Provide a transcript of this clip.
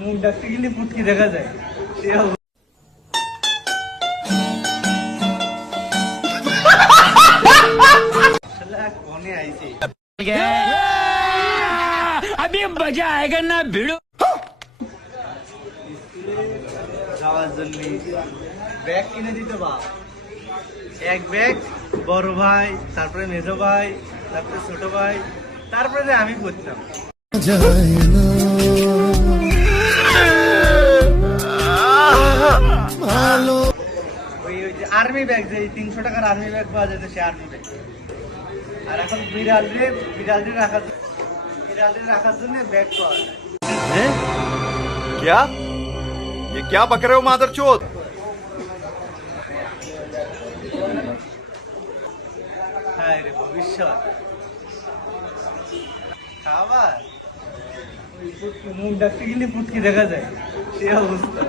মুখ ডাকতে গেলে পুটকি দেখা যায়। কনে আইছে अभी मजा आएगा ना भिड़ो। যাওয়ার জন্য ব্যাগ কিনে দিতে বাপ, এক ব্যাগ বড় ভাই, তারপরে মেজো ভাই, তারপরে ছোট ভাই, তারপরে আমি করতাম। ওই যে আর্মি ব্যাগ, যে 300 টাকার আর্মি ব্যাগ পাওয়া যেত, সে আর্মি ব্যাগ। আর এখন বিড়ালটি রাখার জন্য ব্যাগ পাওয়া যায়। क्या ये क्या बक रहे हो मादरचोद? হ্যাঁ রে ভবিষ্যৎ খাবার, মুখ ডাকতে গেলে পুটকি দেখা যায়, সে অবস্থা।